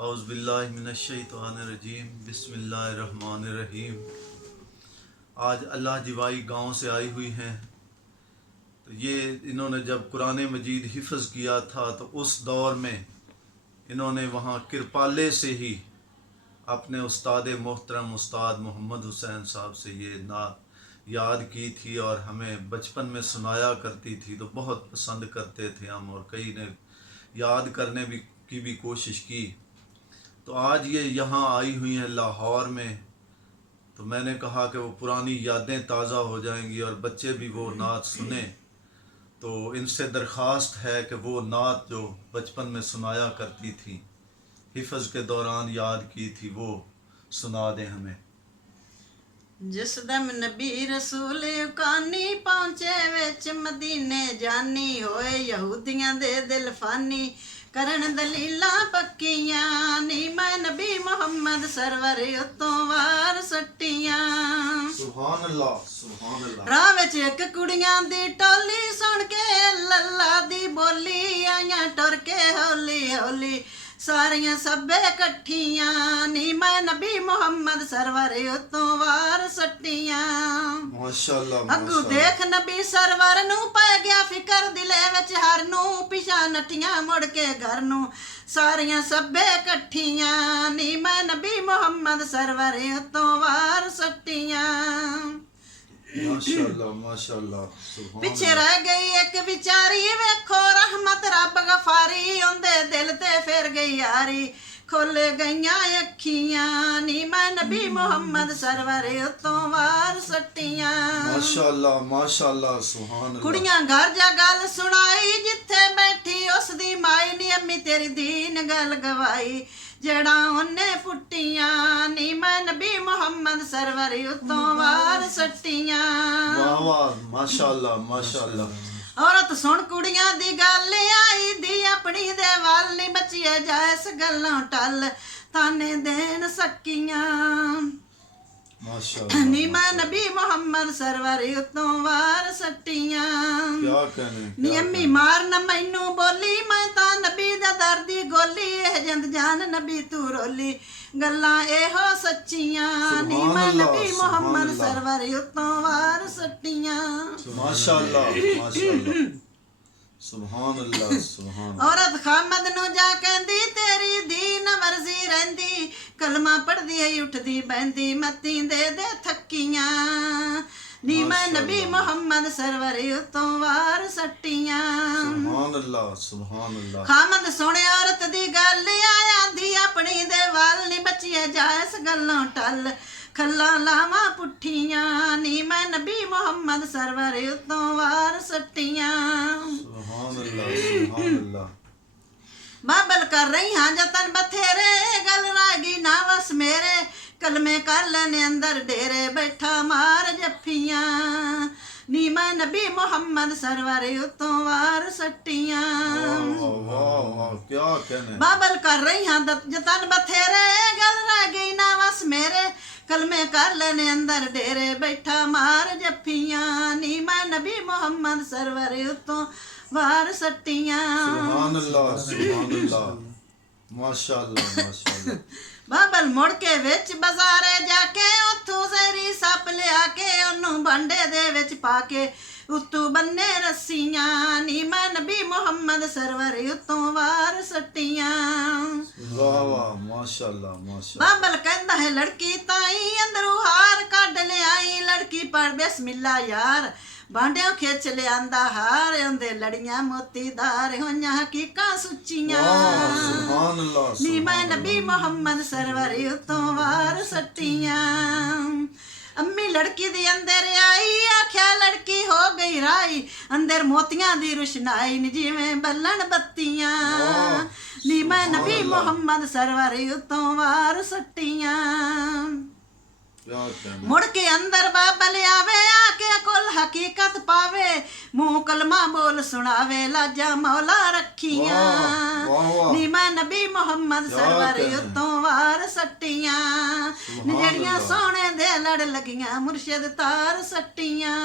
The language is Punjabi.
اعوذ باللہ من الشیطان الرجیم بسم اللہ الرحمن الرحیم۔ آج اللہ جوائی گاؤں سے آئی ہوئی ہیں، تو یہ انہوں نے جب قرآن مجید حفظ کیا تھا تو اس دور میں انہوں نے وہاں کرپالے سے ہی اپنے استاد محترم استاد محمد حسین صاحب سے یہ نعت یاد کی تھی اور ہمیں بچپن میں سنایا کرتی تھی، تو بہت پسند کرتے تھے ہم، اور کئی نے یاد کرنے کی بھی کوشش کی۔ تو آج یہ یہاں آئی ہوئی ہیں لاہور میں، تو میں نے کہا کہ وہ پرانی یادیں تازہ ہو جائیں گی اور بچے بھی وہ نعت سنیں، تو ان سے درخواست ہے کہ وہ نعت جو بچپن میں سنایا کرتی تھی، حفظ کے دوران یاد کی تھی، وہ سنا دیں ہمیں۔ جس دم نبی رسول کانی پہنچے وچ مدینے جانی، ہوئے یہودیاں دے دل فانی کرن دلیلاں پکیاں، نی میں نبی محمد سرور اتوں وار سٹیاں۔ سبحان اللہ سبحان اللہ۔ راہ وچ ایک کڑیاں دی ٹولی سن کے للہ دی بولی، آئیاں ٹر کے ہولی ہولی ساریاں سبے کٹھیاں، نی میں نبی محمد سرور اتوں وار سٹیاں۔ ماشاءاللہ اگو دیکھ نبی سرور نو پے گیا فکر دلے وچ ہر نو، پیچھا نٹیاں مڑ کے گھر نو ساریاں سبے کٹھیاں، نی میں نبی محمد سرور اتوں وار سٹیاں۔ ماشاءاللہ ماشاءاللہ سبحان پیچھے رہ گئی ایک بیچاری، ویکھو رحمت رب غفاری، اوندے دل تے پھر گئی یاری کھل گئیاں اکھیاں، نی میں نبی محمد سرور اتوں وار سٹیاں۔ ماشاءاللہ ماشاءاللہ سبحان اللہ۔ کڑیاں گھر جا گل سنائی جتھے بیٹھی اس دی مائی، نی امی تیری دین گل گوائی جڑا انہیں پٹیاں، نی میں نبی محمد سرور اتوں وار سٹیاں۔ واہ واہ ماشاءاللہ ماشاءاللہ۔ عورت سن کڑیاں دی گل آئی دی اپنی دے وال، نی بچیے جائس گلاں ٹل تانے دین سکیاں، ماشاءاللہ نی میں نبی محمد سرور اتوں وار سٹیاں۔ کیا کہنے نی امی مار نہ مینوں بولی، میں تاں نبی دا دردی گولی، اے جند جان نبی تو رولی گلاں ایہو سچیاں، نی میں نبی محمد سرور اتوں وار سٹیاں۔ ماشاءاللہ ماشاءاللہ سبحان اللہ سبحان۔ عورت خامد نو جا کہندی تیری دین ورزی رہندی، کلمہ پڑھدی ہے اٹھدی بہندی متی دے دے تھکیاں، نی میں نبی محمد سرور اتوں وار سٹیاں۔ سبحان اللہ سبحان اللہ۔ خامد سونے عورت دی گل آیا دی اپنی دے وال، نی بچیے جائس گلاں ٹل کھلاں لاواں پٹھیاں، نی میں نبی محمد سرور اتوں وار سٹیاں۔ سبحان اللہ سبحان اللہ۔ بابل کر رہی ہاں جتن بتھیرے، گل رہ گی نہ وس میرے، کلمے کر لینے اندر ڈیرے بیٹھا مار جفیاں، نی میں نبی محمد سرور اتوں وار سٹیاں۔ واہ واہ کیا کہنے۔ بابل کر رہی ہاں جتن بتھیرے، گل رہ گئی نہ وس میرے، کلمے کر لینے اندر ڈیرے بیٹھا مار جفیاں، نی میں نبی محمد سرور اتوں وار سٹیاں۔ سبحان اللہ سبحان اللہ ماشاءاللہ ماشاءاللہ۔ بابل مڑ کے وچ بازارے جا کے اتھوں زہری سپ لیا کے، انہوں بانڈے دے وچ پا کے اتوں بننے رسیاں، نی میں نبی محمد سرور اتوں وار سٹیاں۔ واہ واہ ماشاءاللہ ماشاءاللہ۔ بابل کہندا ہے لڑکی تائی اندروں ہار کڈ لے آئی، لڑکی پڑھ بسم اللہ یار بانڈیوں کھچ لے آندا ہار، اندے لڑیاں موتی دار ہویاں حقیقاں سچیاں، سبحان اللہ نی میں سبحان نبی محمد سرور اتوں وار سٹیاں۔ امی لڑکی دی اندر آئی آکھیا لڑکی ہو گئی رائی، اندر موتیاں دی روشنائی نی جویں بلن بتیاں، نی میں نبی محمد سرور اتوں وار سٹیاں۔ مڑ کے اندر بابل آوے آ کے کل حقیقت پاوے، منہ کلمہ بول سناوے لاجا مولا رکھیاں، نی میں نبی محمد سرور اتوں وار سٹیاں، جڑیاں سونے دے لڑ لگیاں مرشد تار سٹیاں۔